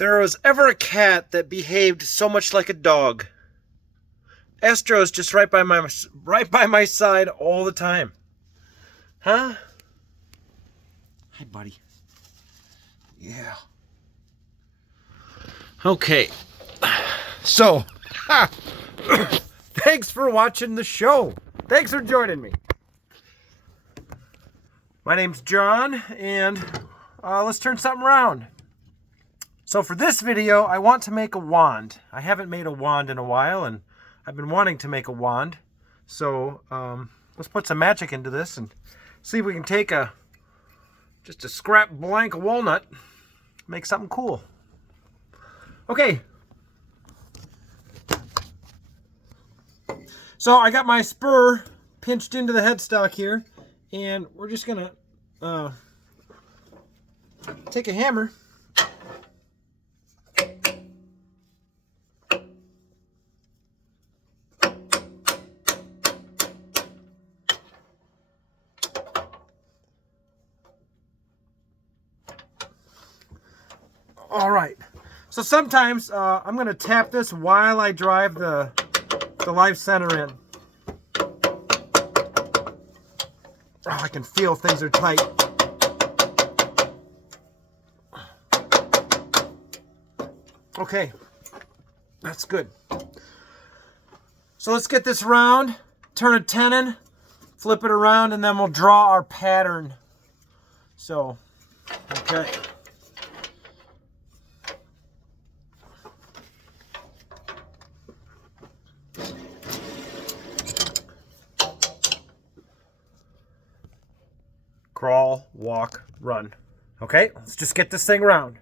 there was ever a cat that behaved so much like a dog, Astro's just right by my side all the time. Huh? Hi, buddy. Yeah. Okay. So, thanks for watching the show. Thanks for joining me. My name's John, and let's turn something around. So for this video, I want to make a wand. I haven't made a wand in a while, and I've been wanting to make a wand. So let's put some magic into this and see if we can take just a scrap blank walnut, make something cool. Okay. So I got my spur pinched into the headstock here, and we're just gonna take a hammer . All right, so sometimes I'm going to tap this while I drive the live center in. Oh, I can feel things are tight. Okay, that's good. So let's get this round, turn a tenon, flip it around, and then we'll draw our pattern. So, okay. Crawl, walk, run. Okay, let's just get this thing round.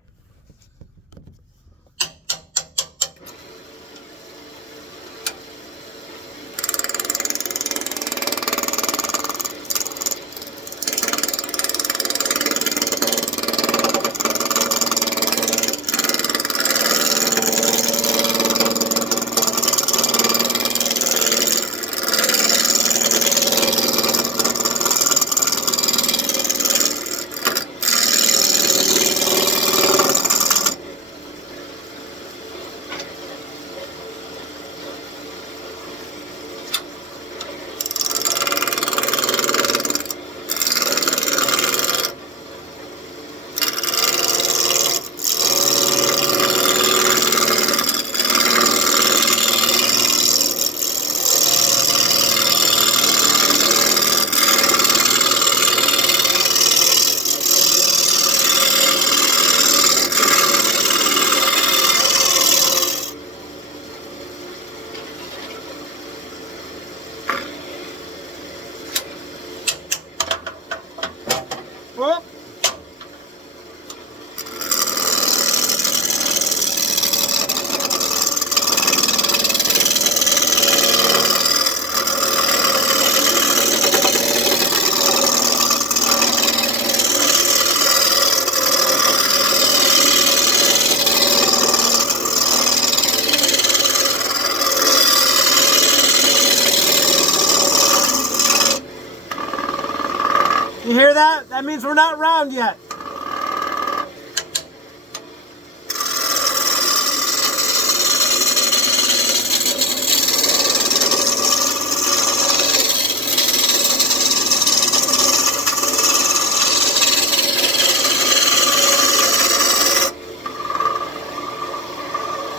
Well, you hear that? That means we're not round yet.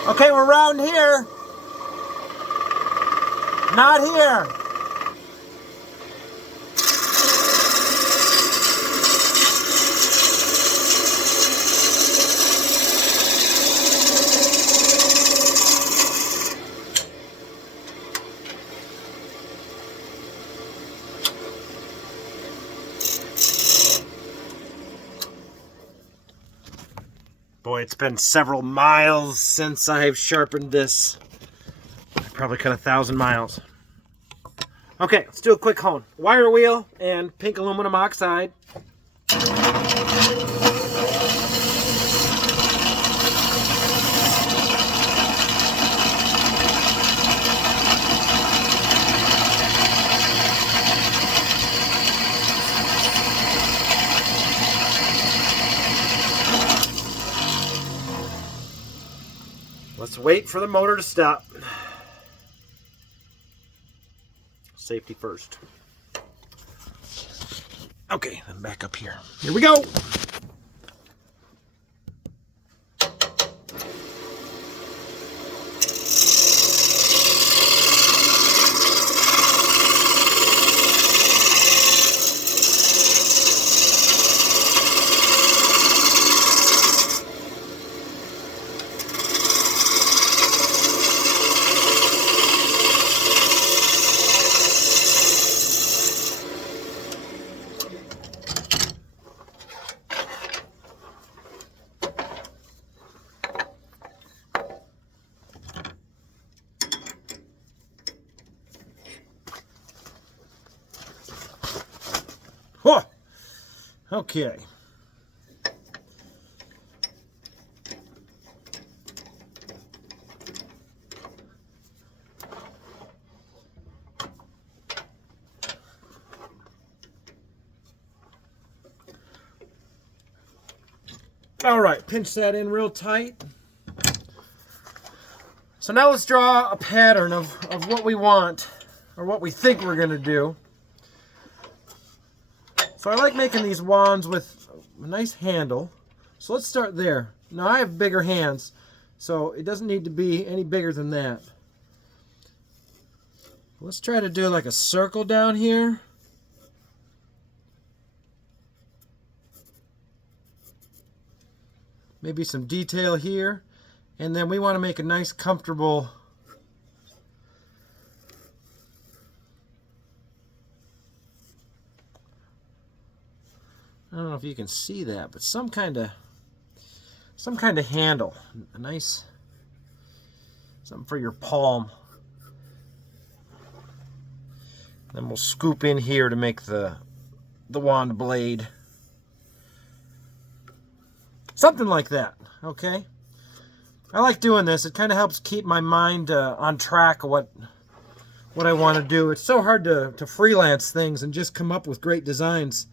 Okay, we're round here. Not here. Boy, it's been several miles since I've sharpened this. I probably cut 1,000 miles. Okay, let's do a quick hone. Wire wheel and pink aluminum oxide. Let's wait for the motor to stop. Safety first. Okay, then back up here. Here we go. Whoa. Okay. All right, pinch that in real tight. So now let's draw a pattern of what we want, or what we think we're going to do. So I like making these wands with a nice handle. So let's start there. Now I have bigger hands, so it doesn't need to be any bigger than that. Let's try to do like a circle down here. Maybe some detail here. And then we want to make a nice comfortable I don't know if you can see that, but some kind of handle, a nice something for your palm. Then we'll scoop in here to make the wand blade. Something like that, okay? I like doing this. It kind of helps keep my mind on track of what I want to do. It's so hard to freelance things and just come up with great designs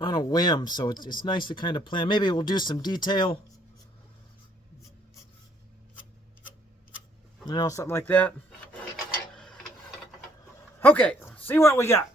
on a whim, so it's nice to kind of plan. Maybe we'll do some detail, you know, something like that. Okay, see what we got.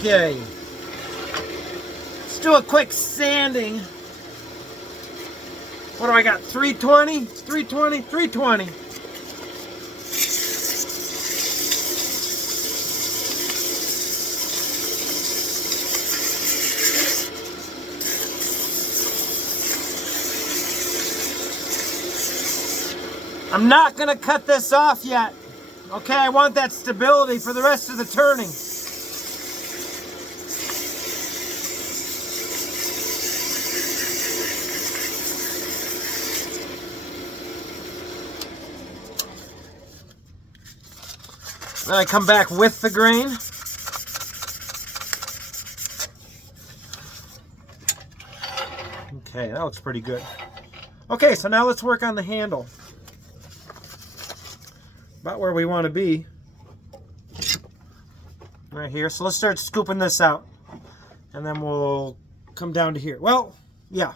Okay. Let's do a quick sanding. What do I got? 320? It's 320? 320. I'm not going to cut this off yet. Okay, I want that stability for the rest of the turning. Then I come back with the grain. Okay, that looks pretty good. Okay, so now let's work on the handle. About where we want to be. Right here. So let's start scooping this out. And then we'll come down to here. Well, yeah.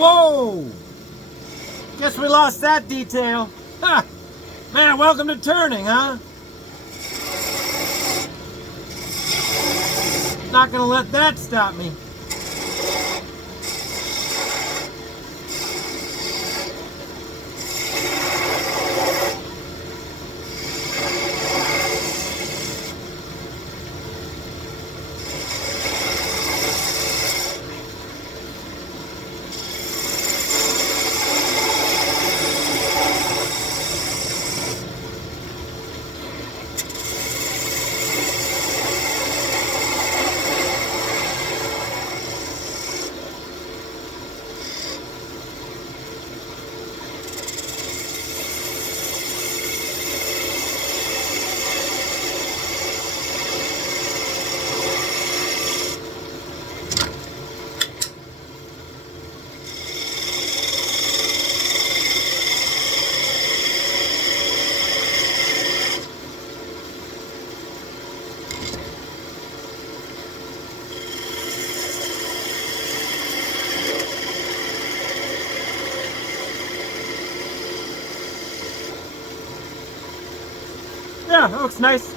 Whoa! Guess we lost that detail. Ha! Man, welcome to turning, huh? Not gonna let that stop me. Yeah, that looks nice.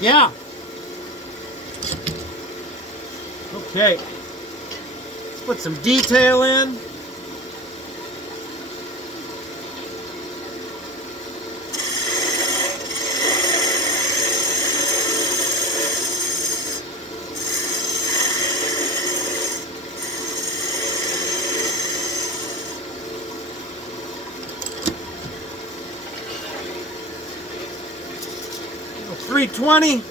Yeah. Okay. Let's put some detail in. 320.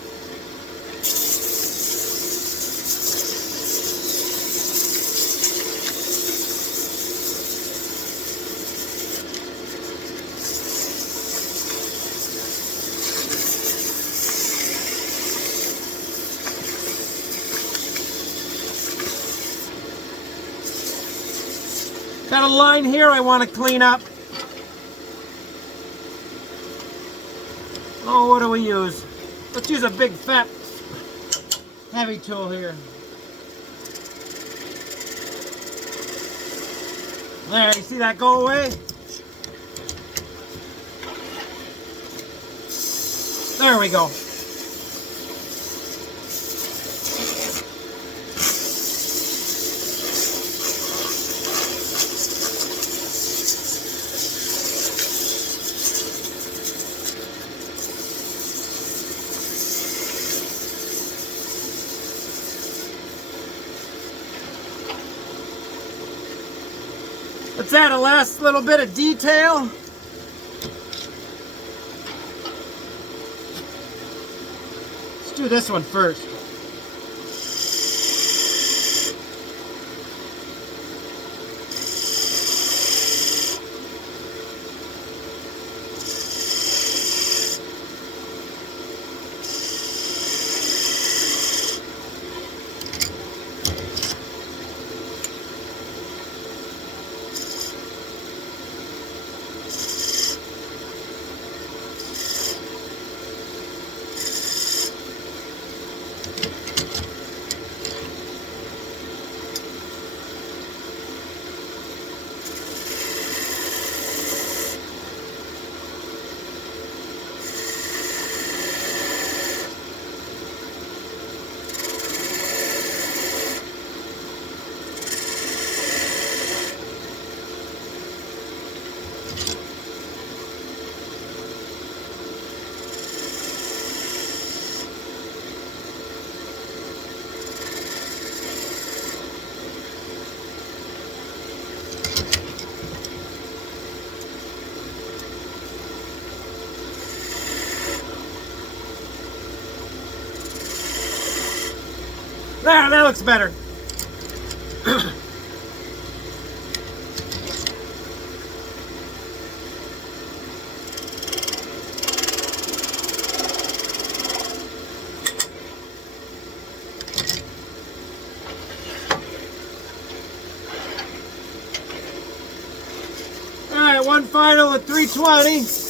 Got a line here I want to clean up. Oh, what do we use? Let's use a big fat heavy tool here. There, you see that go away? There we go. Let's add a last little bit of detail. Let's do this one first. There, that looks better. All right, one final at 320.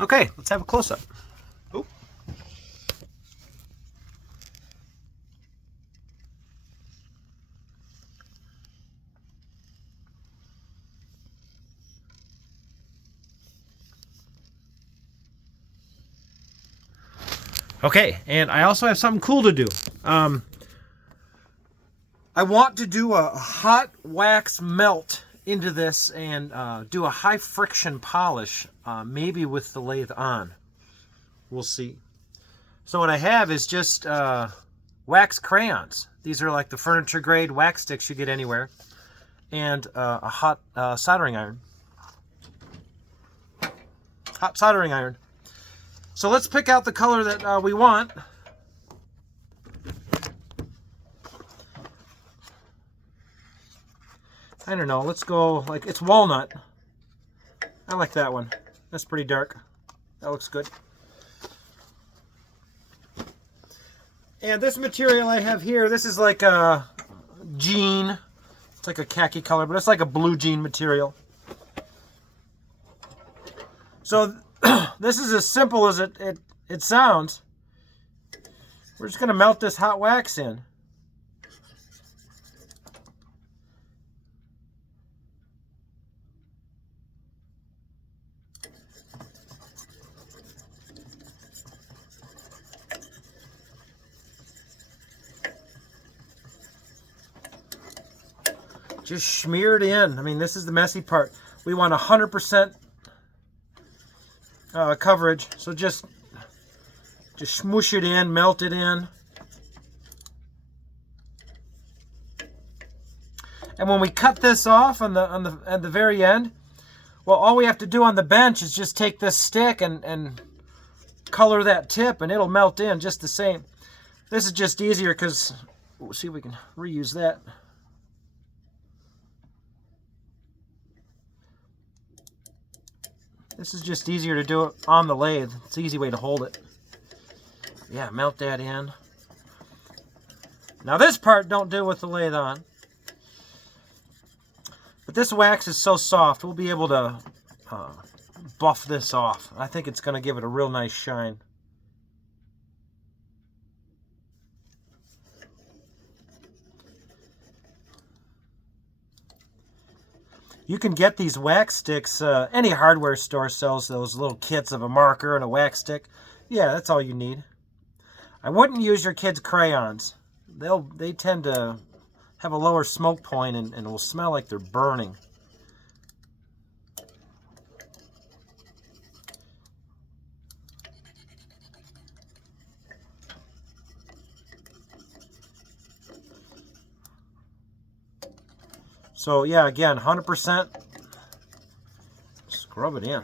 Okay, let's have a close-up. Oop. Okay, and I also have something cool to do. I want to do a hot wax melt into this and do a high friction polish, maybe with the lathe on. We'll see. So what I have is just wax crayons. These are like the furniture grade wax sticks you get anywhere, and a hot soldering iron. Hot soldering iron. So let's pick out the color that we want. I don't know, let's go, like, it's walnut. I like that one. That's pretty dark. That looks good. And this material I have here, this is like a jean. It's like a khaki color, but it's like a blue jean material. So this is as simple as it sounds. We're just going to melt this hot wax in. Just smear it in. I mean, this is the messy part. We want 100%. coverage. So just smoosh it in, melt it in. And when we cut this off at the very end, well, all we have to do on the bench is just take this stick and color that tip, and it'll melt in just the same. This is just easier because we'll see if we can reuse that. This is just easier to do it on the lathe. It's an easy way to hold it. Yeah, melt that in. Now this part don't do with the lathe on. But this wax is so soft, we'll be able to buff this off. I think it's going to give it a real nice shine. You can get these wax sticks. Any hardware store sells those little kits of a marker and a wax stick. Yeah, that's all you need. I wouldn't use your kids' crayons. They tend to have a lower smoke point and will smell like they're burning. So yeah, again, 100%. Scrub it in.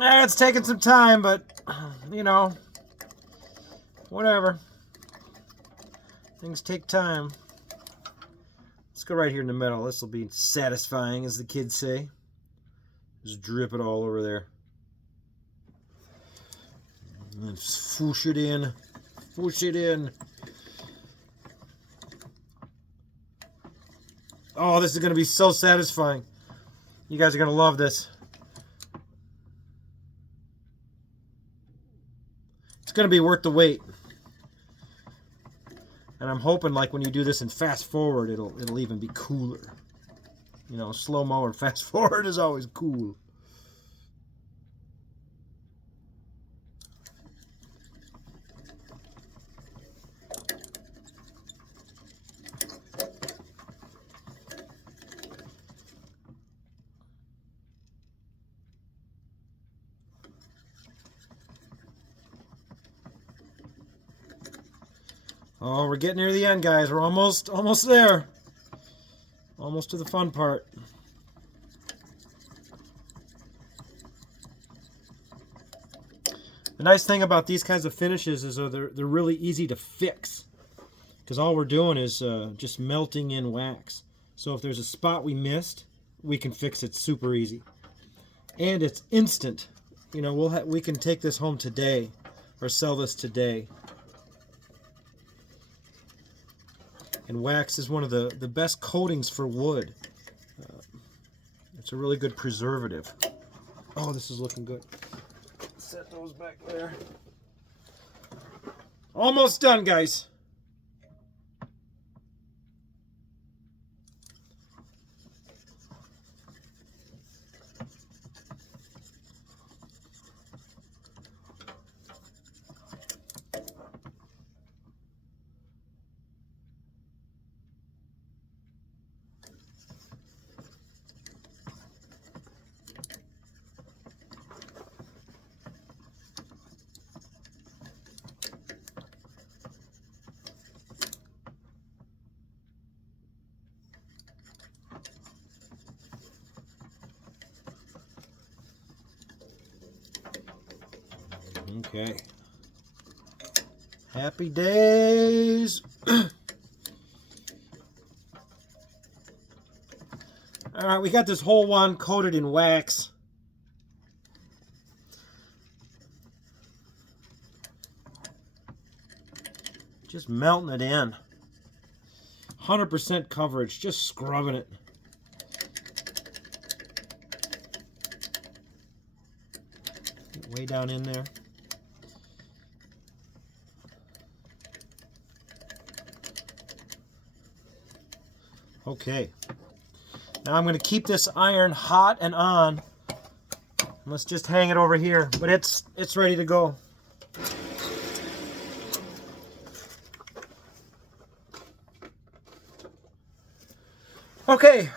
It's taking some time, but, you know, whatever. Things take time. Let's go right here in the middle. This will be satisfying, as the kids say. Just drip it all over there. And then swoosh it in. Swoosh it in. Oh, this is going to be so satisfying. You guys are going to love this. It's going to be worth the wait. And I'm hoping, like, when you do this in fast forward, it'll even be cooler. You know, slow-mo or fast forward is always cool. Oh, we're getting near the end, guys. We're almost there. Almost to the fun part. The nice thing about these kinds of finishes is they're really easy to fix, because all we're doing is just melting in wax. So if there's a spot we missed, we can fix it super easy. And it's instant. You know, we can take this home today or sell this today. And wax is one of the best coatings for wood. It's a really good preservative. Oh, this is looking good. Set those back there. Almost done, guys. Okay. Happy days. All right, we got this whole wand coated in wax. Just melting it in. 100% coverage, just scrubbing it. Way down in there. Okay. Now I'm going to keep this iron hot and on. Let's just hang it over here, but it's ready to go. Okay.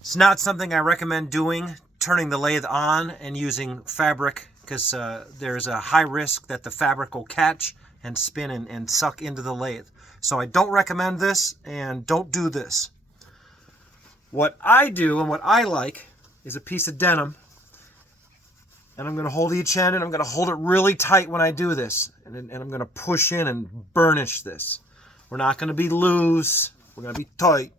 It's not something I recommend doing, turning the lathe on and using fabric, because there's a high risk that the fabric will catch and spin and suck into the lathe. So I don't recommend this, and don't do this. What I do and what I like is a piece of denim, and I'm going to hold each end, and I'm going to hold it really tight when I do this, and I'm going to push in and burnish this. We're not going to be loose. We're going to be tight.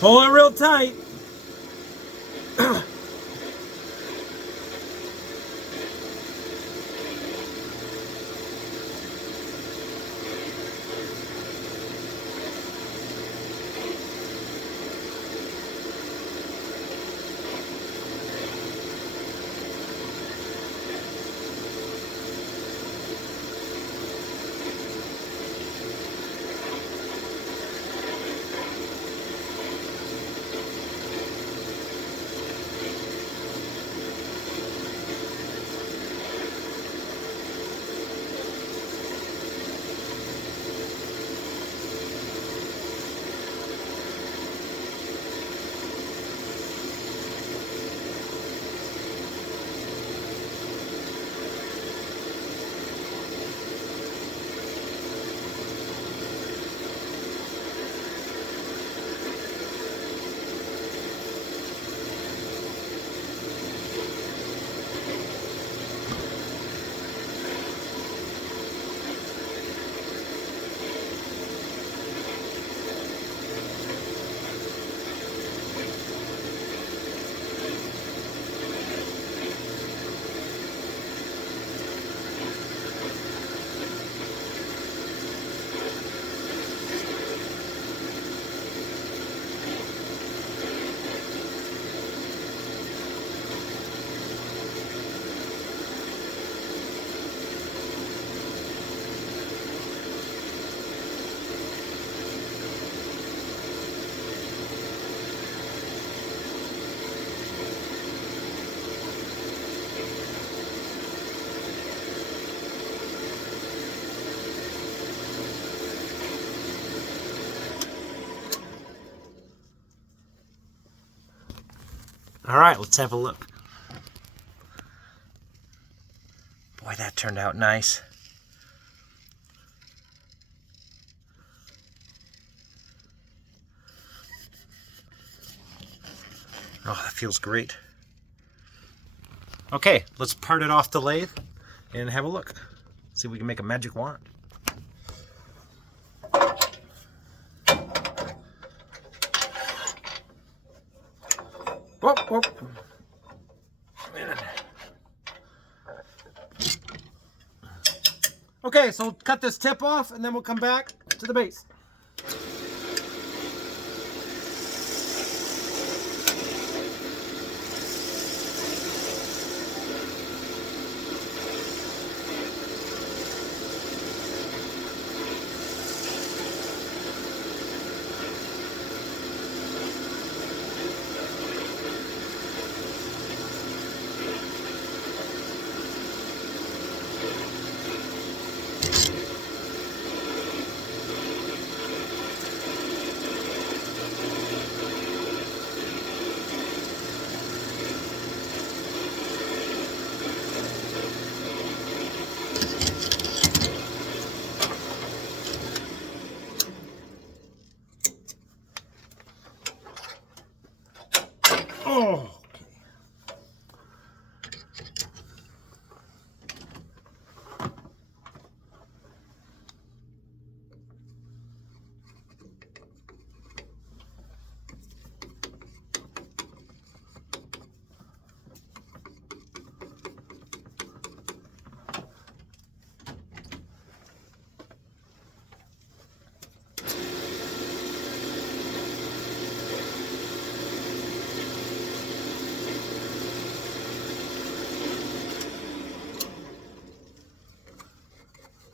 Hold it real tight. All right, let's have a look. Boy, that turned out nice. Oh, that feels great. Okay, let's part it off the lathe and have a look. See if we can make a magic wand. Whoop, whoop. Okay, so we'll cut this tip off and then we'll come back to the base. Oh.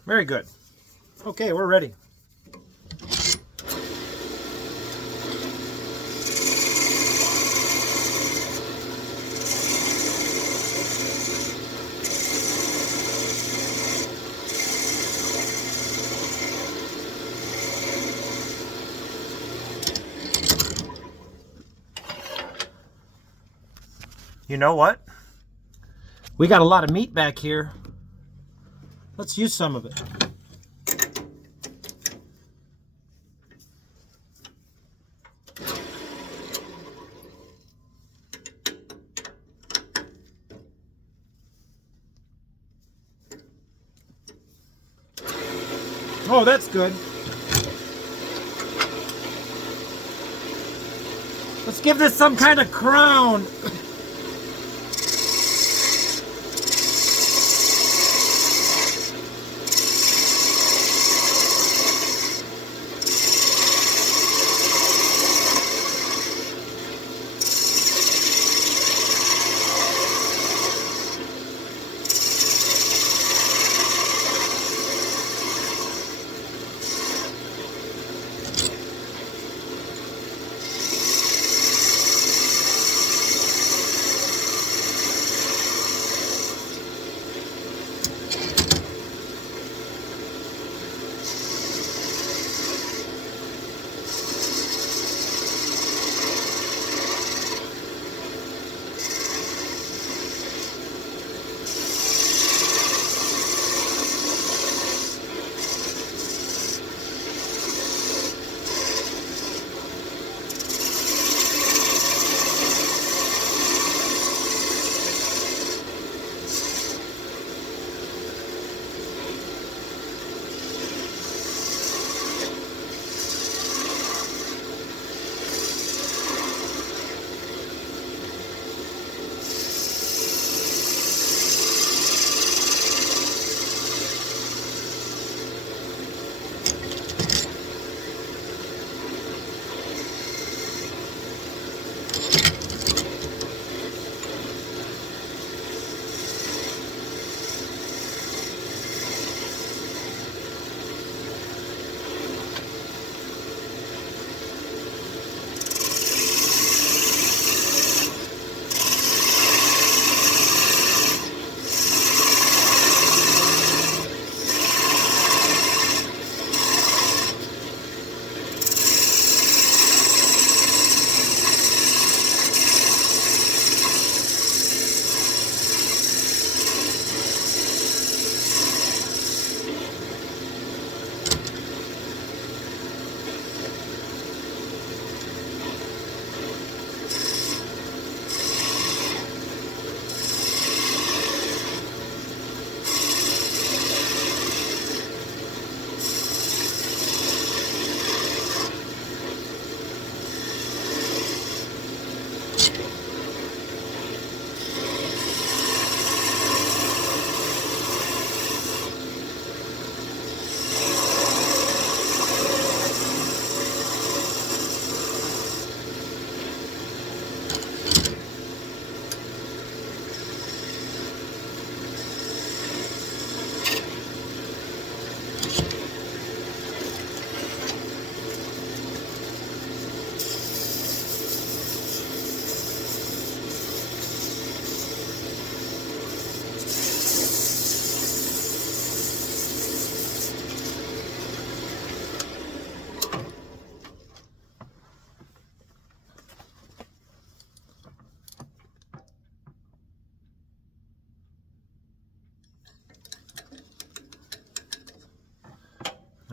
Very good. Okay, we're ready. You know what? We got a lot of meat back here. Let's use some of it. Oh, that's good. Let's give this some kind of crown.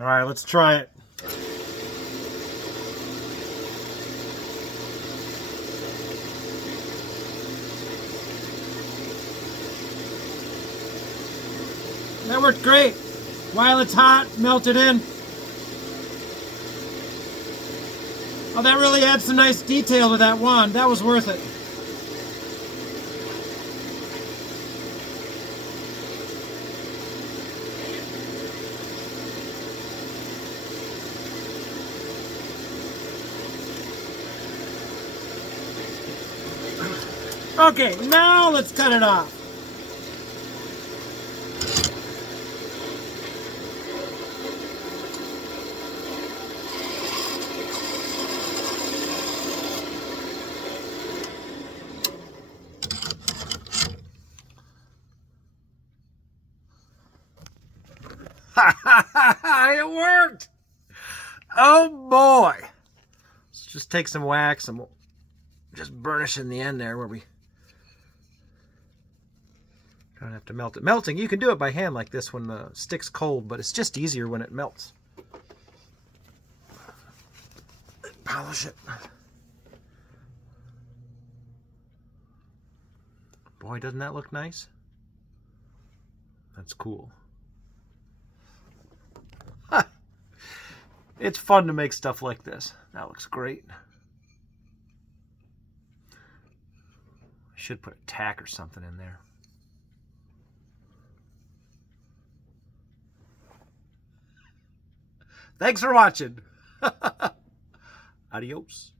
All right, let's try it. That worked great. While it's hot, melt it in. Oh, that really adds some nice detail to that wand. That was worth it. Okay, now let's cut it off. It worked! Oh boy! Let's just take some wax and we'll just burnish in the end there where we don't have to melt it. Melting, you can do it by hand like this when the stick's cold, but it's just easier when it melts. Polish it. Boy, doesn't that look nice? That's cool. It's fun to make stuff like this. That looks great. I should put a tack or something in there. Thanks for watching. Adios.